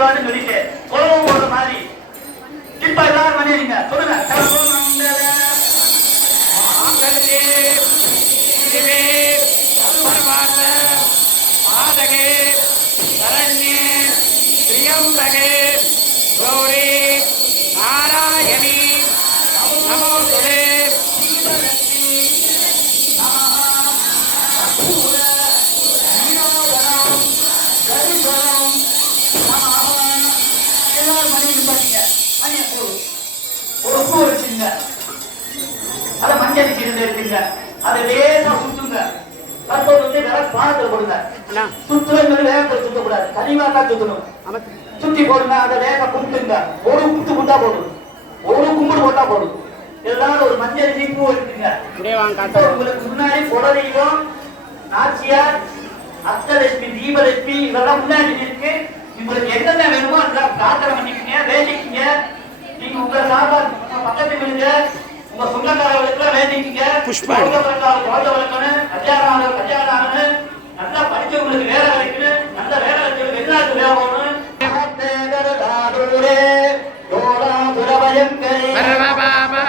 வழிபாடுன்னு சொல்லிட்டு குலவும் போடுற மாதிரி இப்ப எல்லாரும் பண்ணிடுங்க சொல்லுங்க. பாதகே சரண்யே திரியம்பகே கௌரி நாராயணி நமோஸ்துதே. எல்லாரும் மணிக்கு பாத்தீங்க மணியை ஒரு பூ வச்சுங்க, அதை மஞ்சள் சீரண்டு இருக்குங்க, அதை லேசா சுத்துங்க. கற்பூரம் வந்து வேற பானத்தில் போடுங்க. சுத்துறது வேகத்தில் சுத்தக்கூடாது, கனிவாக்கா சுத்தணும். சுத்தி போடுங்க, அதை லேசா கும்பிட்டுங்க. ஒரு குத்து குண்டா போடும், ஒரு கும்பிடு போட்டா போடும். எல்லாரும் ஒரு மஞ்சள் பூ இருக்குங்க. உங்களுக்கு முன்னாடி குடலையும் நாச்சியார் அஷ்டலட்சுமி தீபலட்சுமி இதெல்லாம் முன்னாடி இருக்கு. உங்களுக்கு என்னென்ன வேணுமோ அதெல்லாம் பிரார்த்தனை பண்ணிக்கங்க, வேண்டிக்கங்க. நீங்க உங்க சார்பா பக்கத்து வீடுங்க, உங்க சொந்தக்காரர்களுக்கு வேண்டிக்கங்க. கல்யாணம் கல்யாணம் நல்லா படிச்சவங்களுக்கு வேலை கிடைக்கணும், நல்ல வேலை கிடைக்கணும், வெளிநாட்டு வேலை போகணும்.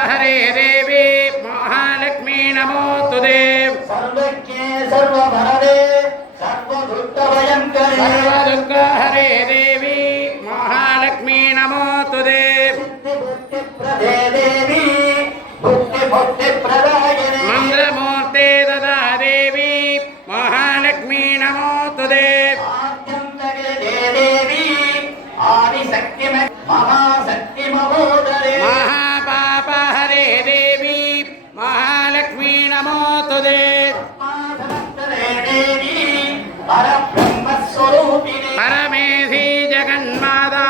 ஹரே தேவி மகாலட்சுமி நமோஸ்துதே. சர்வஜ்ஞே சர்வபரதே சர்வதுர்கபயங்கரே ஹரே தேவி மகாலட்சுமி நமோஸ்துதே. தேவி புத்தி புத்தி பிரதாயினே மந்திரமூர்த்தே ததா தேவி மகாலட்சுமி நமோஸ்துதே. தேவி ஆதிசக்தி மகாசக்தி மகோதரே மகாபாப ஹரே தேவி மகாலட்சுமி நமோஸ்துதே. தேவி பரபிரம்மஸ்வரூபிணி பரமேசி ஜகன்மாதா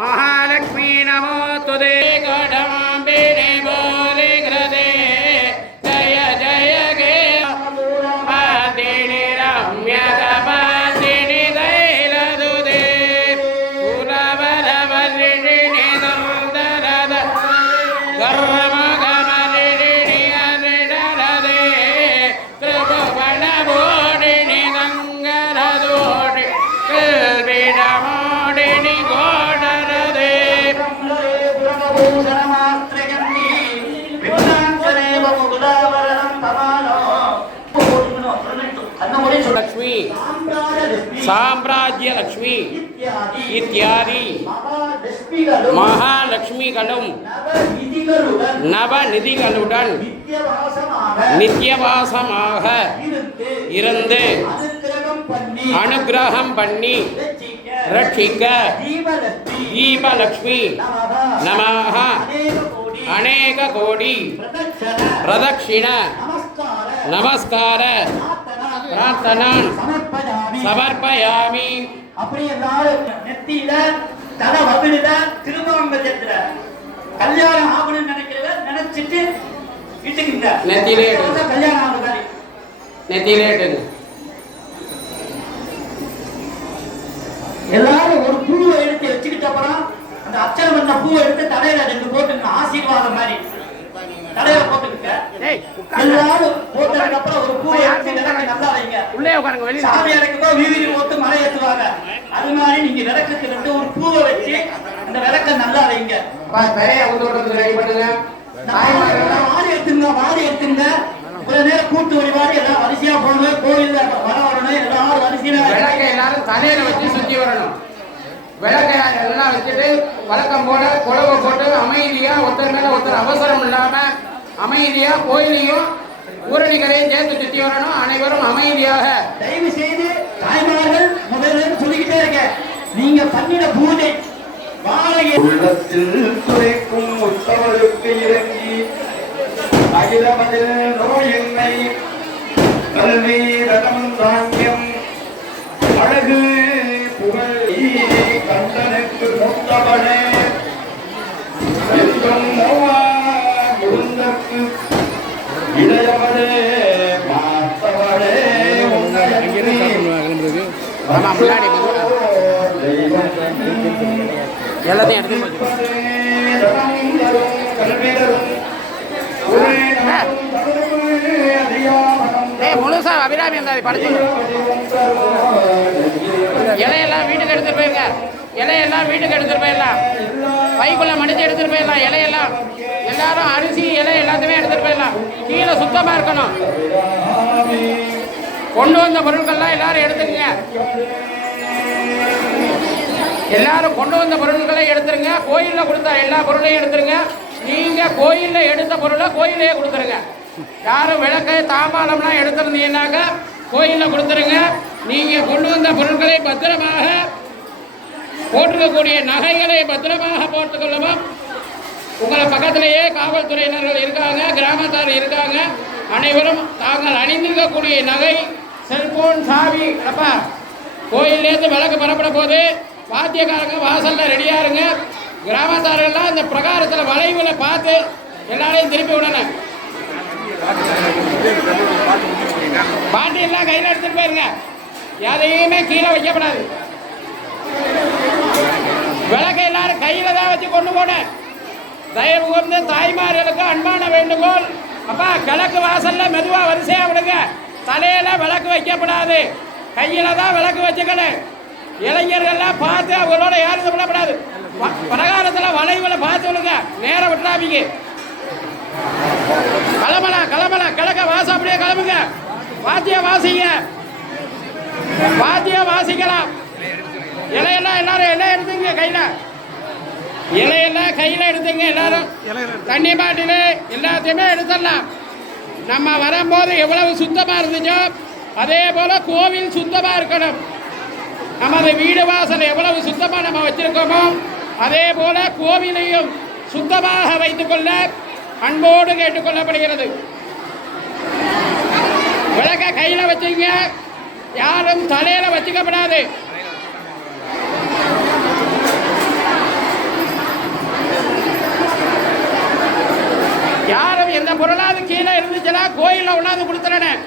மகாலட்சுமி நமோஸ்துதே. கடமாம்பினி போலே கிருதே ஜய ஜய கே பாதினி ரம்யக பாதினி தைலதுதே குலவரவரிணி தந்தரத கர்மகமரிணி அரிடரதே கிருபவனபோடினி தங்கரதோடி கல்விடமோடினி கோடரதே. லக்ஷ்மி சாம்ராஜ்ய லக்ஷ்மி இத்தியாதி மகாலட்சுமிகளும் நவநிதிகளுடன் நித்தியவாசமாக இருந்து அனுகிரகம் பண்ணி ரட்சிக்க தீபலக்ஷ்மி நமஹ அநேக கோடி பிரதட்சிண நமஸ்கார பிரார்த்தனான் சமர்ப்பயாமி. அப்படி எல்லாரும் நெத்தியில தலை வகுடுல திருமணத்துல கல்யாணம் ஆகணும்னு நினைக்கிறத நினைச்சிட்டு வீட்டுக்கு நெத்தியிலே கல்யாணம் ஆகுது. நெத்தியிலே எல்லாரும் ஒரு பூவை எடுத்து வச்சுக்கிட்ட அப்புறம் அந்த அச்சரம் பண்ண பூவை எடுத்து தலையில 2 போட்டுங்க, ஆசீர்வாதம் மாதிரி தலையில போட்டுக்கிட்ட. எல்லாரும் போட்டதுக்கு அப்புறம் ஒரு பூவை எடுத்து நல்லா வைங்க. உள்ளே உட்காருங்க, வெளியே சாமி இறக்கும்போது வீதி போட்டு மலை ஏற்றுவாங்க. அது மாதிரி நீங்க விளக்குக்கு 2 ஒரு பூவை வச்சு அந்த விளக்க நல்லா வைங்க. வாடி எடுத்துங்க. ஒரு நேரம் கூட்டு வழிபாடு எல்லாம் வரிசையா போகணும். கோயில் வர வரணும், எல்லாரும் வரிசையா எல்லாரும் தலையில வச்சு சுத்தி வரணும். விளக்க எல்லாம் வச்சுட்டு வழக்கம் போல குழவை போட்டு அமைதியா ஒருத்தர் மேல ஒருத்தர் அவசரம் இல்லாம அமைதியா கோயிலையும் ஊரணிகளையும் சேர்த்து சுத்தி வரணும். அனைவரும் அமைதியாக தயவு செய்து தாய்மார்கள் முதல்ல சொல்லிக்கிட்டே இருக்க, நீங்க பண்ணின பூஜை வாழை உள்ளத்தில் துறைக்கும் உத்தவருக்கு இறங்கி அகிலமதில் நோயின்மை கல்வி ரகம் தாங்கியம் அழகு புகழ் கண்டனுக்கு மூத்தவனே என்றும் முருந்தற்கு இளையவரே பார்த்தவரே எல்லாத்தையும் எடுத்து முழுசா அபிராமி இருந்தாரு படிச்சு இலையெல்லாம் வீட்டுக்கு எடுத்துட்டு போயிருங்க. இலையெல்லாம் வீட்டுக்கு எடுத்துட்டு போயிடலாம், பைக்குள்ள மடிச்சு எடுத்துட்டு போயிடலாம். இலையெல்லாம் எல்லாரும் அரிசி இலை எல்லாத்தையுமே எடுத்துட்டு போயிடலாம். கீழே சுத்தமா இருக்கணும். கொண்டு வந்த பொருட்கள்லாம் எல்லாரும் எடுத்துக்கங்க. எல்லாரும் கொண்டு வந்த பொருட்களை எடுத்துருங்க. கோயில்ல கொடுத்த எல்லா பொருளையும் எடுத்துருங்க. நீங்க கோயில்ல எடுத்த பொருளை கோயிலே கொடுத்துருங்க. யாரும் விளக்கு தாம்பாளம்லாம் எடுத்திருந்தீங்கன்னாக்க கோயில்ல கொடுத்துருங்க. நீங்க கொண்டு வந்த பொருட்களை பத்திரமாக போட்டுக்கக்கூடிய நகைகளை பத்திரமாக போட்டுக்கொள்ளவும். உங்களை பக்கத்திலேயே காவல்துறையினர்கள் இருக்காங்க, கிராமத்தார் இருக்காங்க. அனைவரும் தாங்கள் அணிந்திருக்கக்கூடிய நகை, செல்போன், சாவி அப்பா கோயிலேருந்து விளக்கு பரப்பட போது வாத்தியக்காரங்க வாசல்ல ரெடியா இருங்க. கிராமத்தாரெல்லாம் இந்த பிரகாரத்தில் வளைவுல பார்த்து எல்லாரையும் திருப்பி விடணும். பாட்டி எல்லாம் கையில் எடுத்துட்டு போயிருங்க. எதையுமே கீழே வைக்கப்படாது. விளக்கை எல்லாரும் கையில தான் வச்சு கொண்டு போனேன். தயவு கூர்ந்து தாய்மார்களுக்கு அன்பான வேண்டுகோள். அப்பா கிழக்கு வாசல்ல மெதுவா வரிசையா விடுங்க. தலையில விளக்கு வைக்கப்படாது, கையில தான் விளக்கு வச்சுக்கணும். இளைஞர்கள்லாம் பார்த்து அவங்களோட யாரும் விடப்படாது. பிரகாரத்தில் வளைவுல பார்த்து விடுங்க, நேரம் விட்டுறாதீங்க. கிளம்பலாம் கிழக்க வாசம் அப்படியே கிளம்புங்க. வாத்தியம் வாசிங்க, வாத்தியம் வாசிக்கலாம். இலையெல்லாம் எல்லாரும் இலை எடுத்துங்க கையில, இலையெல்லாம் கையில எடுத்துங்க. எல்லாரும் தண்ணி பாட்டிலு எல்லாத்தையுமே எடுத்துடலாம். நம்ம வரும்போது எவ்வளவு சுத்தமா இருந்துச்சோ அதே போல கோவில் சுத்தமா இருக்கணும். நமது வீடு வாசல் எவ்வளவு சுத்தமா நம்ம வச்சிருக்கோமோ அதே போல கோவிலையும் சுத்தமாக வைத்துக் கொள்ள அன்போடு கேட்டுக்கொள்ளப்படுகிறது. விளக்க கையில வச்சுங்க, யாரும் தலையில வச்சுக்கப்படாது. யாரும் எந்த பொருளாவது கீழே இருந்துச்சுன்னா கோயிலில் உணாந்து கொடுத்துறேன்.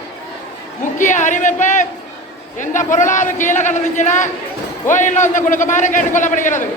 முக்கிய அறிவிப்பு, எந்த பொருளாவது கீழே கலந்துச்சுன்னா கோயிலில் வந்து கொடுக்குமாறு கேட்டுக்கொள்ளப்படுகிறது.